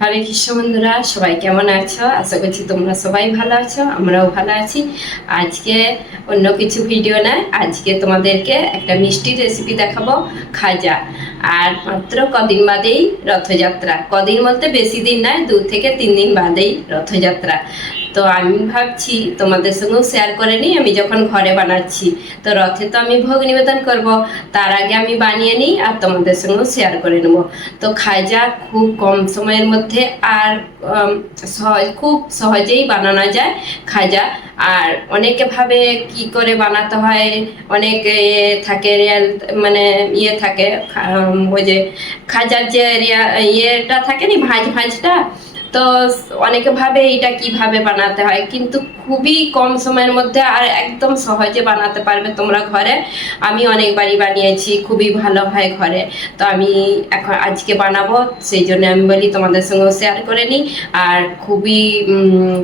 হরে কৃষ্ণ বন্ধুরা, সবাই কেমন আছো? আশা করছি তোমরা সবাই ভালো আছো, আমরাও ভালো আছি। আজকে অন্য কিছু ভিডিও নয়, আজকে তোমাদেরকে একটা মিষ্টি রেসিপি দেখাবো, খাজা। আর মাত্র কদিন বাদেই রথযাত্রা। কদিন বলতে বেশি দিন নয়, দু থেকে তিন দিন বাদেই রথযাত্রা। তো আমি ভাবছি তোমাদের সঙ্গেও শেয়ার করে নিই, আমি যখন ঘরে বানাচ্ছি। তো রথে তো আমি ভোগ নিবেদন করব, তার আগে আমি বানিয়ে নিই আর তোমাদের সঙ্গেও শেয়ার করে নেব। তো খাজা খুব কম সময়ের মধ্যে আর সহজ- খুব সহজেই বানানো যায়। খাজা আর অনেকে ভাবে কি করে বানাতে হয়, অনেক থাকে রিয়াল মানে ইয়ে থাকে ওই যে খাজার যে ইয়েটা থাকে নি ভাঁজ, ভাঁজটা? তো অনেকে ভাবে এটা কীভাবে বানাতে হয়, কিন্তু খুবই কম সময়ের মধ্যে আর একদম সহজে বানাতে পারবে তোমরা ঘরে। আমি অনেকবারই বানিয়েছি, খুবই ভালো হয় ঘরে। তো আমি এখন আজকে বানাবো, সেই জন্য আমি বলি তোমাদের সঙ্গেও শেয়ার করে নিই। আর খুবই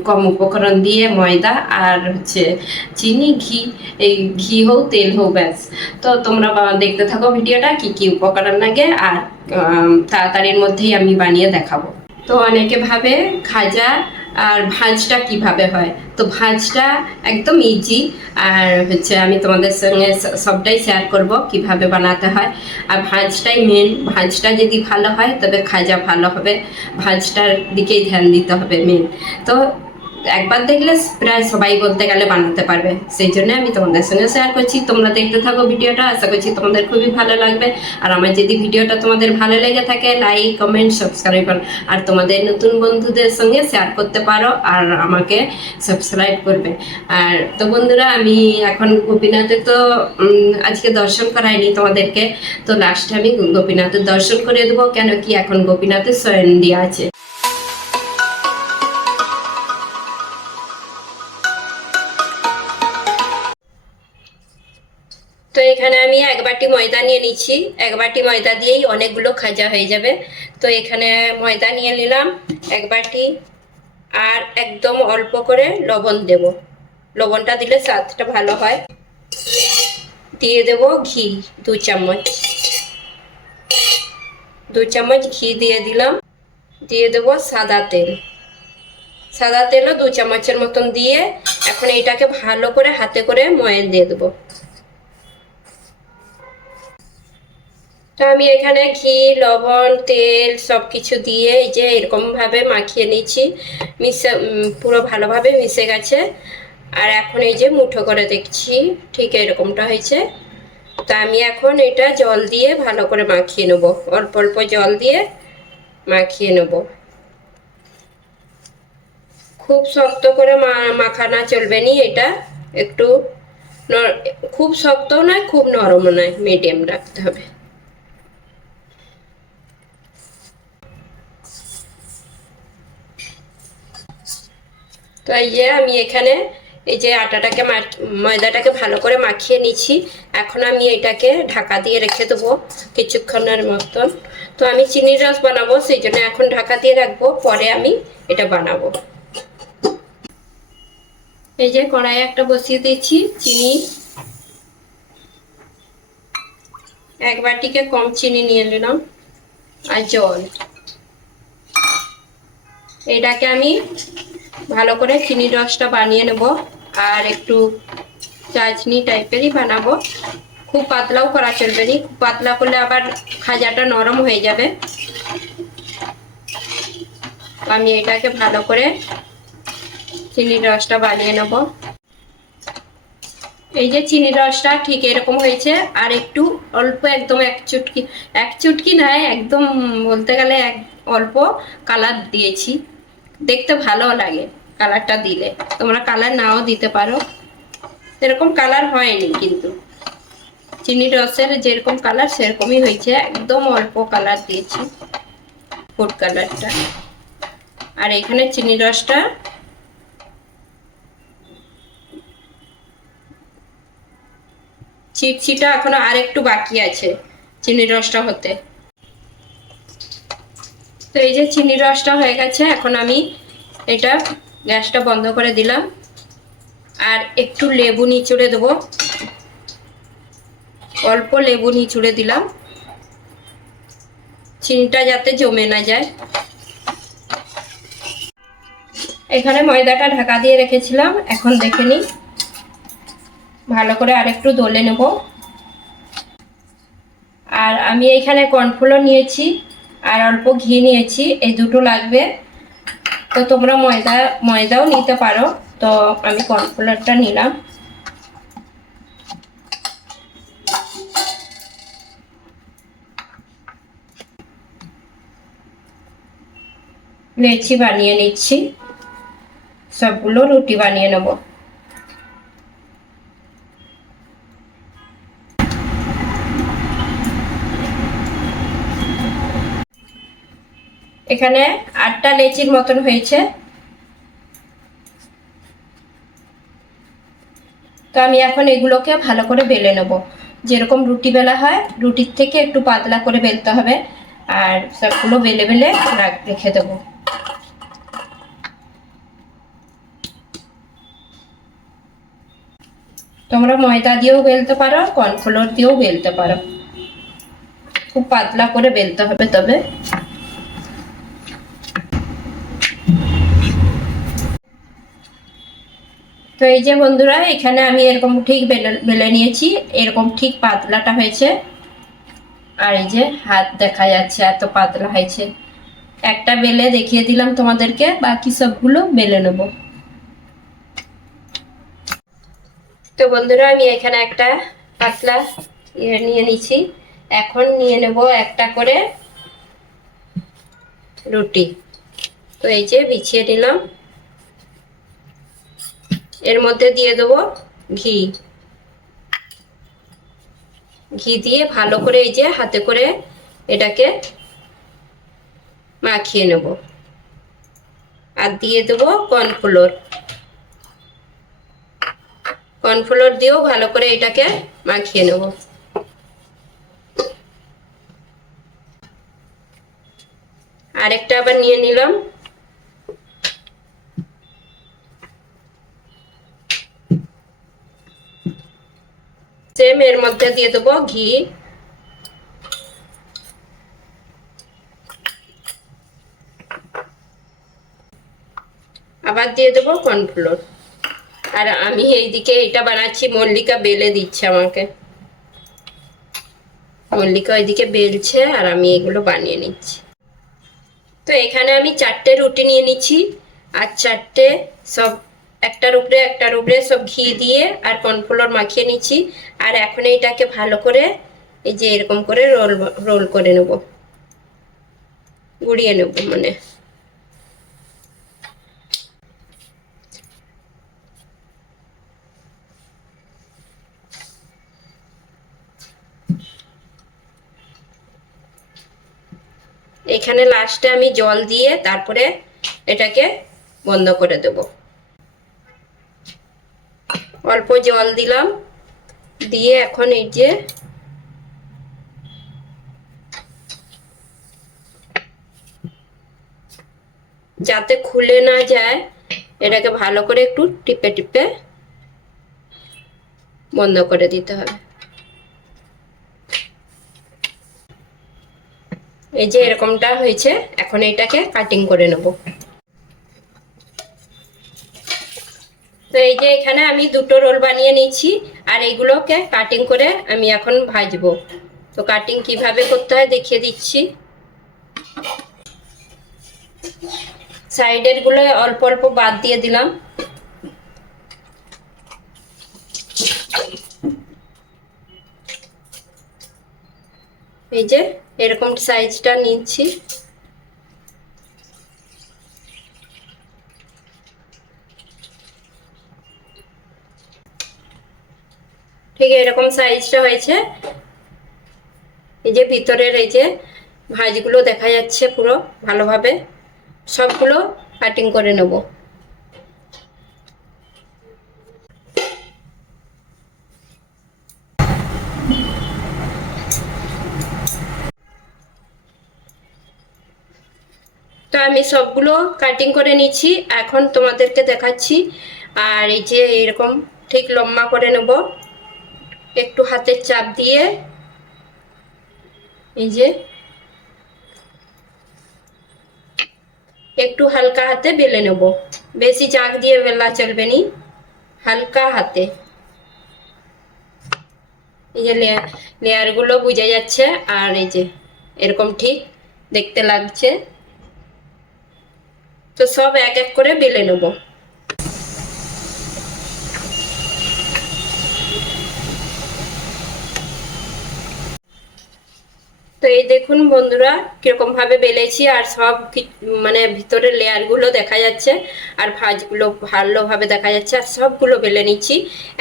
কম উপকরণ দিয়ে ময়দা আর হচ্ছে চিনি, ঘি, এই ঘি হোক, তেল হোক, ব্যাস। তো তোমরা দেখতে থাকো ভিডিওটা, কি কি উপকরণ লাগে। আর তাড়াতাড়ির মধ্যেই আমি বানিয়ে দেখাবো। তো অনেকে ভাবে খাজা আর ভাঁজটা কীভাবে হয়? তো ভাঁজটা একদম ইজি আর হচ্ছে আমি তোমাদের সঙ্গে সবটাই শেয়ার করব কীভাবে বানাতে হয়। আর ভাঁজটাই মেন ভাঁজটা যদি ভালো হয় তবে খাজা ভালো হবে। ভাঁজটার দিকেই ধ্যান দিতে হবে মেন তো একবার দেখলে প্রায় সবাই বলতে গেলে বানাতে পারবে। সেই জন্য আমি তোমাদের সঙ্গে শেয়ার করছি। তোমরা দেখতে থাকো ভিডিওটা। আশা করছি তোমাদের খুবই ভালো লাগবে। আর আমার যদি ভিডিওটা তোমাদের ভালো লেগে থাকে লাইক কমেন্ট সাবস্ক্রাইব করো। আর তোমাদের নতুন বন্ধুদের সঙ্গে শেয়ার করতে পারো আর আমাকে সাবস্ক্রাইব করবে। আর তো বন্ধুরা, আমি এখন গোপীনাথে তো আজকে দর্শন করাইনি তোমাদেরকে। তো লাস্টে আমি গোপীনাথের দর্শন করে দেবো। কেন কি এখন গোপীনাথের শয়ন দেওয়া আছে। তো এখানে আমি এক বাটি ময়দা নিয়ে নিচ্ছি। এক বাটি ময়দা দিয়েই অনেকগুলো খাজা হয়ে যাবে। তো এখানে ময়দা নিয়ে নিলাম এক বাটি আর একদম অল্প করে লবণ দেব। লবণটা দিলে স্বাদটা ভালো হয়। দিয়ে দেব ঘি দু চামচ। দু চামচ ঘি দিয়ে দিলাম। দিয়ে দেব সাদা তেল। সাদা তেলও দু চামচের মতন দিয়ে এখন এইটাকে ভালো করে হাতে করে ময়ান দিয়ে দেবো। তো আমি এখানে ঘি, লবণ, তেল সব কিছু দিয়ে এই যে এরকম ভাবে মাখিয়ে নিচ্ছি মিশে পুরো ভালোভাবে মিশে গেছে। আর এখন এই যে মুঠো করে দেখছি, ঠিক এরকমটা হয়েছে। তা আমি এখন এটা জল দিয়ে ভালো করে মাখিয়ে নেব। অল্প অল্প জল দিয়ে মাখিয়ে নেব। খুব শক্ত করে মাখানা চলবে নি এটা। একটু খুব শক্তও নয়, খুব নরমও নয়। মিডিয়াম রাখতে হবে। তো এই যে আমি এখানে এই যে আটাটাকে ময়দাটাকে ভালো করে মাখিয়ে নিচ্ছি। এখন আমি এটাকে ঢাকা দিয়ে রেখে দেবো কিছুক্ষণের মতন। তো আমি চিনির রস বানাবো, সেই জন্য এখন ঢাকা দিয়ে রাখব, পরে আমি এটা বানাবো। এই যে কড়াই একটা বসিয়ে দিয়েছি চিনি। এক বাটিকে কম চিনি নিয়ে নিলাম, আর জল। এটাকে আমি ভালো করে চিনির রসটা বানিয়ে নেব আর একটু চাটনি টাইপেরই বানাবো। খুব পাতলাও করা চলবে না। খুব পাতলা করলে আবার খাজাটা নরম হয়ে যাবে। আমি এটাকে ভালো করে চিনির রসটা বানিয়ে নেব। এই যে চিনির রসটা ঠিক এরকম হয়েছে। আর একটু অল্প একদম এক চুটকি এক চুটকি নয়, একদম বলতে গেলে এক অল্প কালার দিয়েছি। দেখতে ভালো লাগে কালারটা দিলে। তোমরা কালার নাও দিতে পারো। এরকম কালার হয়নি কিন্তু। চিনি রসের যেরকম কালার সেরকমই হয়েছে। একদম অল্প কালার দিয়েছি ফুড কালারটা। আর এখানে চিনি রসটা চিটচিটা এখনও আর একটু বাকি আছে চিনির রসটা হতে। তো এই যে চিনির রসটা হয়ে গেছে, এখন আমি এটা গ্যাসটা বন্ধ করে দিলাম। আর একটু লেবু নিচুড়ে দেবো। অল্প লেবু নিচুড়ে দিলাম। চিনিটা যাতে জমে না যায়। এখানে ময়দাটা ঢাকা দিয়ে রেখেছিলাম, এখন দেখে নিই। ভালো করে আরেকটু দলে নেব। আর আমি এখানে কর্নফ্লোর নিয়েছি। আর অল্প ঘি নিয়েছি, এই দুটো লাগবে। তো তোমরা ময়দা, ময়দাও নিতে পারো। তো আমি কর্নফ্লোরটা নিলাম। লেচি বানিয়ে নিচ্ছি। সবগুলো রুটি বানিয়ে নেব। এখানে আটটা লেচির মতন হয়েছে। তো আমি এখন এগুলোকে ভালো করে বেলে নেব। যেরকম রুটি বেলা হয়, রুটির থেকে একটু পাতলা করে বেলতে হবে। আর সবগুলো বেলে বেলে রাখ- দেবো। তোমরা ময়দা দিয়েও বেলতে পারো, কর্নফ্লোর দিয়েও বেলতে পারো। খুব পাতলা করে বেলতে হবে তবে। তো এই যে বন্ধুরা, এখানে আমি এরকম ঠিক বেলে বেলে নিয়েছি। এরকম ঠিক পাতলাটা হয়েছে। আর এই যে হাত দেখা যাচ্ছে, এত পাতলা হয়েছে। একটা বেলে দেখিয়ে দিলাম তোমাদেরকে, বাকি সবগুলো বেলে নেব। তো বন্ধুরা, আমি এখানে একটা পাতলা ইয়ে নিয়ে নিচ্ছি এখন নিয়ে নেব একটা করে রুটি। তো এই যে বিছিয়ে নিলাম। এর মধ্যে দিয়ে দেবো ঘি। ঘি দিয়ে ভালো করে এই যে হাতে করে এটাকে মাখিয়ে নেব। আর দিয়ে দেবো কর্নফ্লোর। কর্নফ্লোর দিয়েও ভালো করে এটাকে মাখিয়ে নেব। আরেকটা আবার নিয়ে নিলাম। সেম এর মধ্যে দিয়ে দেবো ঘি। আবার দিয়ে দেবো কর্নফ্লোর আর আমি এইদিকে এটা বানাচ্ছি, মল্লিকা বেলে দিচ্ছে আমাকে। মল্লিকা ওইদিকে বেলছে আর আমি এগুলো বানিয়ে নিচ্ছি। তো এখানে আমি চারটে রুটি নিয়ে নিচ্ছি, আর চারটে সব একটার উপরে একটার উপরে সব ঘি দিয়ে আর কর্নফ্লোর মাখিয়ে নিচ্ছি। আর এখন এইটাকে ভালো করে এই যে এরকম করে রোল রোল করে নেব। গুড়িয়ে নেব মানে। এখানে লাস্টে আমি জল দিয়ে তারপরে এটাকে বন্ধ করে দেব অল্প জল দিলাম, দিয়ে এখন এই যে যাতে খুলে না যায়, এটাকে ভালো করে একটু টিপে টিপে বন্ধ করে দিতে হবে। এই যে এরকমটা হয়েছে, এখন এটাকে কাটিং করে নেব। তো এই যে এখানে আমি দুটো রোল বানিয়ে নিচ্ছি আর এইগুলোকে কাটিং করে আমি এখন ভাজবো। তো কাটিং কীভাবে করতে হয় দেখিয়ে দিচ্ছি। সাইডেরগুলো অল্প অল্প বাদ দিয়ে দিলাম। এই যে এরকম সাইজটা নিচ্ছি। ঠিক এরকম সাইজটা হয়েছে। এই যে ভিতরের এই যে ভাঁজগুলো দেখা যাচ্ছে পুরো ভালোভাবে। সবগুলো কাটিং করে নেব। তো আমি সবগুলো কাটিং করে নিচ্ছি। এখন তোমাদেরকে দেখাচ্ছি। আর এই যে এরকম ঠিক লম্বা করে নেব। একটু হাতের চাপ দিয়ে, এই যে, একটু হালকা হাতে বেলে নেব। বেশি চাক দিয়ে বেলা চলবে নি, হালকা হাতে। এই যে লেয়ার লেয়ারগুলো বোঝা যাচ্ছে, আর এই যে, এরকম ঠিক দেখতে লাগছে। তো সব এক এক করে বেলে নেব। তো এই দেখুন বন্ধুরা, কীরকম ভাবে বেলেছি আর সব মানে ভিতরের লেয়ারগুলো দেখা যাচ্ছে আর ভাজগুলো ভালোভাবে দেখা যাচ্ছে আর সবগুলো বেলে নিচ্ছি।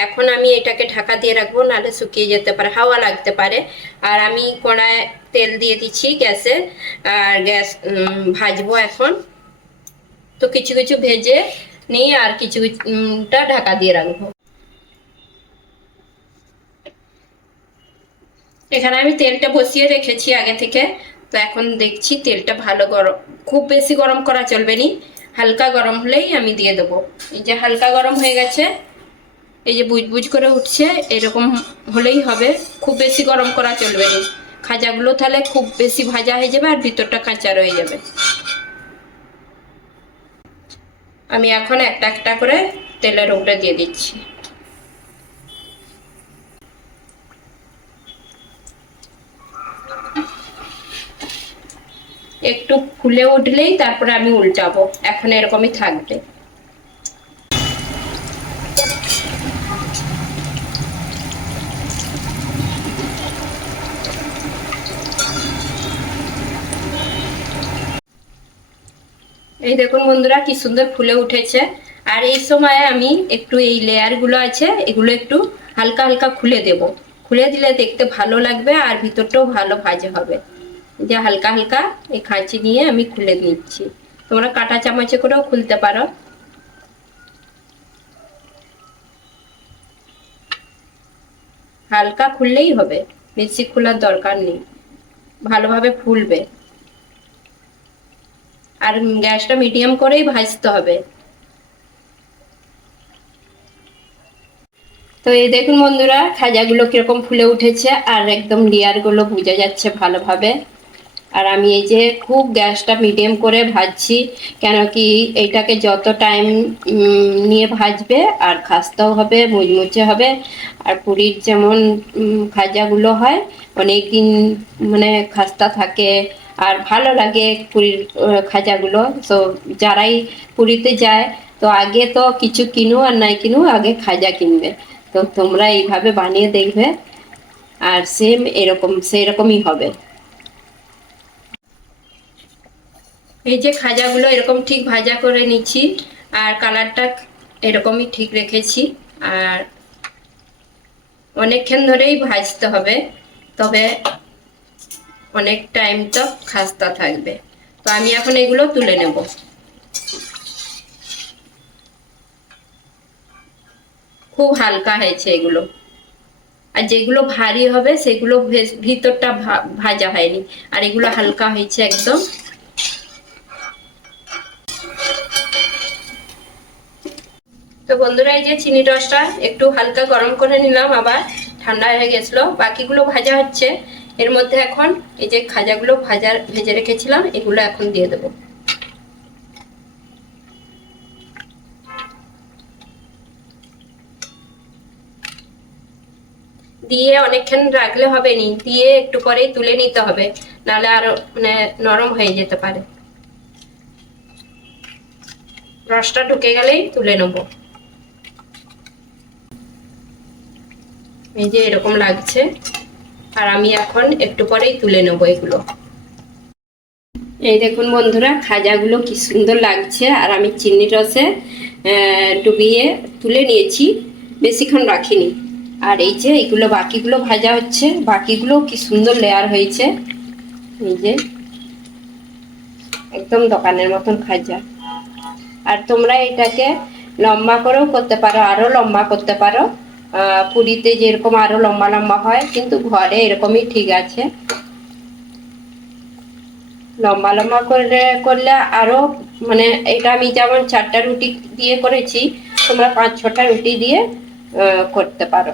এখন আমি এটাকে ঢাকা দিয়ে রাখব, নাহলে শুকিয়ে যেতে পারে, হাওয়া লাগতে পারে। আর আমি কড়ায় তেল দিয়ে দিচ্ছি গ্যাসে, আর গ্যাস ভাজবো এখন। তো কিছু কিছু ভেজে নিই আর কিছু কিছুটা ঢাকা দিয়ে রাখব। এখানে আমি তেলটা বসিয়ে রেখেছি আগে থেকে। তো এখন দেখছি তেলটা ভালো গরম, খুব বেশি গরম করা চলবে নি। হালকা গরম হলেই আমি দিয়ে দেবো। এই যে হালকা গরম হয়ে গেছে, এই যে বুজ বুজ করে উঠছে, এরকম হলেই হবে। খুব বেশি গরম করা চলবে না। খাজাগুলো তাহলে খুব বেশি ভাজা হয়ে যাবে আর ভিতরটা কাঁচা রয়ে যাবে। আমি এখন একটা একটা করে তেলের উপরে দিয়ে দিচ্ছি। একটু ফুলে উঠলেই তারপরে আমি উল্টাবো। এখন এরকমই থাকবে। এই দেখুন বন্ধুরা, কি সুন্দর ফুলে উঠেছে। আর এই সময় আমি একটু এই লেয়ারগুলো আছে, এগুলো একটু হালকা হালকা খুলে দেব। খুলে দিলে দেখতে ভালো লাগবে আর ভিতরটাও ভালো ভাজা হবে। যে হালকা হালকা এই খাঁচি নিয়ে আমি খুলে দিচ্ছি তোমরা কাটা চামচে করেও খুলতে পারো। হালকা খুললেই হবে, বেশি খোলার দরকার নেই। ভালোভাবে ফুলবে। আর গ্যাসটা মিডিয়াম করেই ভাজতে হবে। তো এই দেখুন বন্ধুরা, খাজাগুলো কীরকম ফুলে উঠেছে আর একদম লেয়ারগুলো বোঝা যাচ্ছে ভালোভাবে। আর আমি এই যে খুব গ্যাসটা মিডিয়াম করে ভাজছি, কেন কি এইটাকে যত টাইম নিয়ে ভাজবে আর খাস্তাও হবে, মুচমুচে হবে, আর পুরীর যেমন খাজাগুলো হয় অনেক দিন মানে খাস্তা থাকে আর ভালো লাগে পুরীর খাজাগুলো। তো যারাই পুরীতে যায়, তো আগে তো কিছু কিনো আর নাই কিনো, আগে খাজা কিনবে। তো তোমরা এইভাবে বানিয়ে দেখবে, আর সেম এরকম সেরকমই হবে। এই যে খাজাগুলো এরকম ঠিক ভাজা করে নিচ্ছি, আর কালারটা এরকমই ঠিক রেখেছি, আর অনেকক্ষণ ধরেই ভাজতে হবে, তবে অনেক টাইম তো খাস্তা থাকবে। তো আমি এখন এগুলো তুলে নেব। খুব হালকা হয়েছে এগুলো। আর যেগুলো ভারী হবে, সেগুলো ভিতরটা ভাজা হয়নি। আর এগুলো হালকা হয়েছে একদম। তো বন্ধুরা, এই যে চিনি রসটা একটু হালকা গরম করে নিলাম, আবার ঠান্ডা হয়ে গেছিল। বাকিগুলো ভাজা হচ্ছে। এর মধ্যে এখন এই যে খাজাগুলো ভাজা ভেজে রেখেছিলাম, এগুলো এখন দিয়ে দেবো। দিয়ে অনেকক্ষণ রাখলে হবে নি, দিয়ে একটু পরেই তুলে নিতে হবে। নাহলে আরও মানে নরম হয়ে যেতে পারে। রসটা ঢুকে গেলেই তুলে নেব। এই যে এরকম লাগছে। আর আমি এখন একটু পরেই তুলে নেব এগুলো। এই দেখুন বন্ধুরা, খাজাগুলো কি সুন্দর লাগছে। আর আমি চিনি রসে ডুবিয়ে তুলে নিয়েছি, বেশিক্ষণ রাখিনি। আর এই যে এইগুলো বাকিগুলো ভাজা হচ্ছে, বাকিগুলো কি সুন্দর লেয়ার হয়েছে। এই যে, একদম দোকানের মতন খাজা আর তোমরা এটাকে লম্বা করেও করতে পারো, আরও লম্বা করতে পারো। পুরীতে যেরকম আরও লম্বা লম্বা হয়, কিন্তু ঘরে এরকমই ঠিক আছে। লম্বা লম্বা করে, করলে আরও মানে এটা আমি যেমন চারটা রুটি দিয়ে করেছি, তোমরা পাঁচ ছটা রুটি দিয়ে করতে পারো।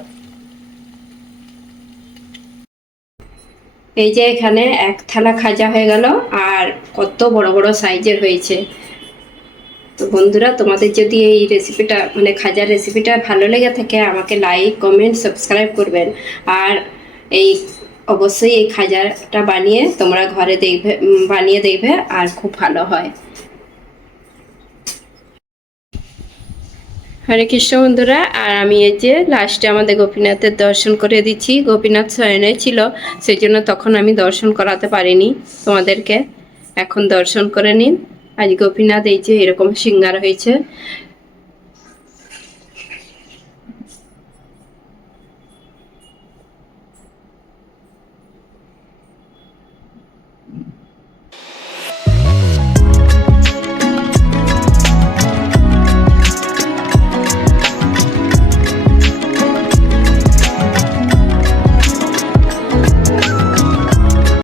এই যে এখানে এক থালা খাজা হয়ে গেল, আর কত বড় বড় সাইজের হয়েছে। তো বন্ধুরা, তোমাদের যদি এই রেসিপিটা মানে খাজার রেসিপিটা ভালো লেগে থাকে, আমাকে লাইক কমেন্ট সাবস্ক্রাইব করবেন। আর এই, অবশ্যই এই খাজাটা বানিয়ে তোমরা ঘরে দেখবে বানিয়ে দেখবে, আর খুব ভালো হয়। হরে কৃষ্ণ বন্ধুরা, আর আমি এই যে লাস্টে আমাদের গোপীনাথের দর্শন করে দিচ্ছি। গোপীনাথ শয়নে ছিল, সেই জন্য তখন আমি দর্শন করাতে পারিনি তোমাদেরকে। এখন দর্শন করে নিন। আজ গোপীনাথ এই যে এরকম সিঙ্গার হয়েছে।